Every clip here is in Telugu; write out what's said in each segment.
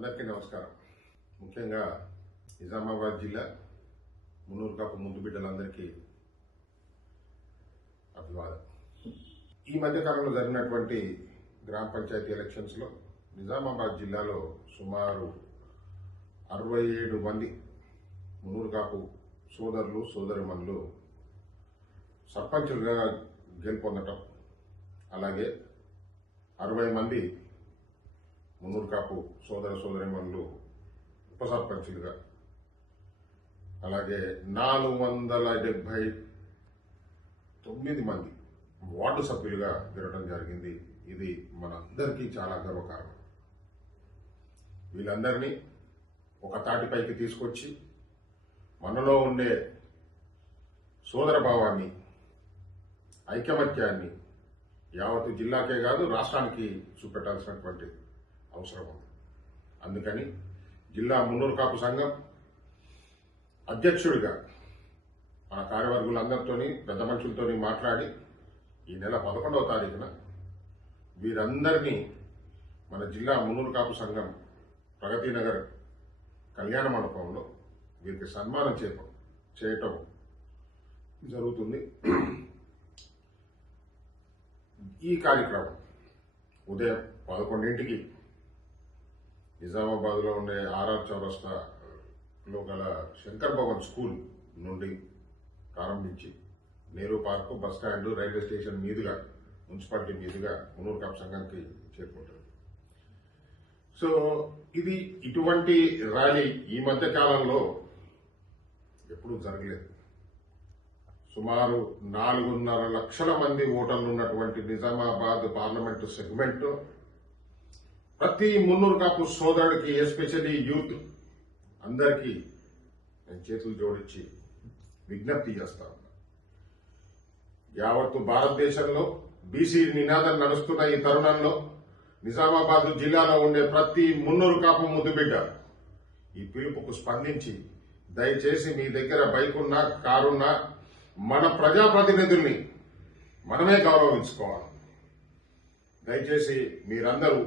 అందరికీ నమస్కారం. ముఖ్యంగా నిజామాబాద్ జిల్లా మున్నూరు కాపు ముద్దు బిడ్డలందరికీ అభివాదం. ఈ మధ్యకాలంలో జరిగినటువంటి గ్రామ పంచాయతీ ఎలక్షన్స్లో నిజామాబాద్ జిల్లాలో సుమారు 67 మంది మున్నూరు కాపు సోదరులు సోదరిమణులు సర్పంచులుగా గెలుపొందటం, అలాగే 60 మంది మున్నూరు కాపు సోదర సోదరిమణులు ఉప సర్పంచులుగా, అలాగే 479 మంది వార్డు సభ్యులుగా గెలవడం జరిగింది. ఇది మనందరికీ చాలా గర్వకారణం. వీళ్ళందరినీ ఒక తాటిపైకి తీసుకొచ్చి మనలో ఉండే సోదర భావాన్ని, ఐకమత్యాన్ని యావత్తు జిల్లాకే కాదు రాష్ట్రానికి చూపెట్టాల్సినటువంటి అవసరం ఉంది. అందుకని జిల్లా మున్నూరు కాపు సంఘం అధ్యక్షుడిగా మన కార్యవర్గులందరితో పెద్ద మనుషులతో మాట్లాడి ఈ నెల 11వ తారీఖున వీరందరినీ మన జిల్లా మున్నూరు కాపు సంఘం ప్రగతి నగర్ కళ్యాణ మండపంలో వీరికి సన్మానం చేయటం జరుగుతుంది. ఈ కార్యక్రమం ఉదయం 11ంటికి నిజామాబాద్లో ఉండే ఆర్ఆర్ చౌరస్తాలో గల శంకర్ భవన్ స్కూల్ నుండి ప్రారంభించి Nehru park, bus stand, railway station మీదుగా, మున్సిపాలిటీ మీదుగా మున్నూరు కాపు సంఘానికి చేరుకుంటుంది. సో ఇది ఇటువంటి ర్యాలీ ఈ మధ్య కాలంలో ఎప్పుడూ జరగలేదు. సుమారు 4.5 లక్షల మంది ఓటర్లు ఉన్నటువంటి నిజామాబాద్ పార్లమెంటు సెగ్మెంట్ ప్రతి మున్నూరు కాపు సోదరుడికి, ఎస్పెషల్లీ యూత్ అందరికీ నేను చేతులు జోడించి విజ్ఞప్తి చేస్తాను. యావత్తు భారతదేశంలో బీసీ నినాదం నడుస్తున్న ఈ తరుణంలో నిజామాబాద్ జిల్లాలో ఉండే ప్రతి మున్నూరు కాపు ముద్దుబిడ్డ ఈ పిలుపుకు స్పందించి దయచేసి మీ దగ్గర బైక్ ఉన్నా, కారున్నా మన ప్రజాప్రతినిధుల్ని మనమే గౌరవించుకోవాలి. దయచేసి మీరందరూ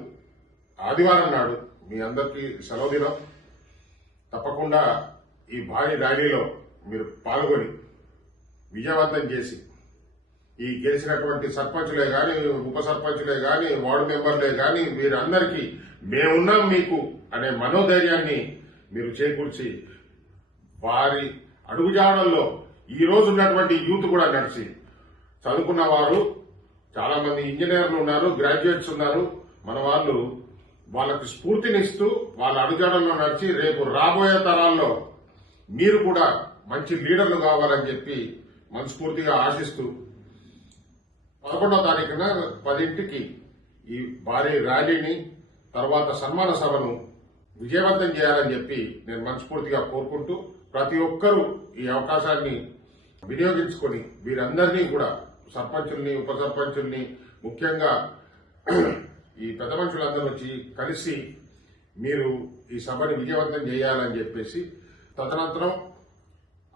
ఆదివారం నాడు మీ అందరికీ సెలవు దినం, తప్పకుండా ఈ భారీ ర్యాలీలో మీరు పాల్గొని విజయవంతం చేసి ఈ గెలిచినటువంటి సర్పంచులే కానీ, ఉప సర్పంచులే కానీ, వార్డు మెంబర్లే కానీ వీరందరికీ మేమున్నాం మీకు అనే మనోధైర్యాన్ని మీరు చేకూర్చి వారి అడుగుజాడల్లో ఈ రోజు ఉన్నటువంటి యూత్ కూడా నడిచి చదువుకున్న వారు చాలా మంది ఇంజనీర్లు ఉన్నారు, గ్రాడ్యుయేట్స్ ఉన్నారు. మన వాళ్ళు వాళ్ళకి స్ఫూర్తినిస్తూ వాళ్ళ అడుగుజాడల్లో నడిచి రేపు రాబోయే తరాల్లో మీరు కూడా మంచి లీడర్లు కావాలని చెప్పి మనస్ఫూర్తిగా ఆశిస్తూ 11వ తారీఖున 10ంటికి ఈ భారీ ర్యాలీని, తర్వాత సన్మాన సభను విజయవంతం చేయాలని చెప్పి నేను మనస్ఫూర్తిగా కోరుకుంటూ ప్రతి ఒక్కరూ ఈ అవకాశాన్ని వినియోగించుకొని వీరందరినీ కూడా సర్పంచుల్ని, ఉప సర్పంచుల్ని, ముఖ్యంగా ఈ పెద్ద మనుషులందరూ వచ్చి కలిసి మీరు ఈ సభని విజయవంతం చేయాలని చెప్పేసి, తదనంతరం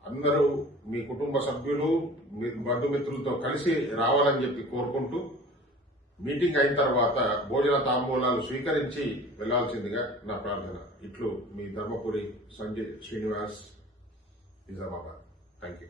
అందరూ మీ కుటుంబ సభ్యులు, మీ బంధుమిత్రులతో కలిసి రావాలని చెప్పి కోరుకుంటూ మీటింగ్ అయిన తర్వాత భోజన తాంబూలాలు స్వీకరించి వెళ్లాల్సిందిగా నా ప్రార్థన. ఇట్లు మీ ధర్మపురి సంజయ్ శ్రీనివాస్, నిజామాబాద్. Thank you.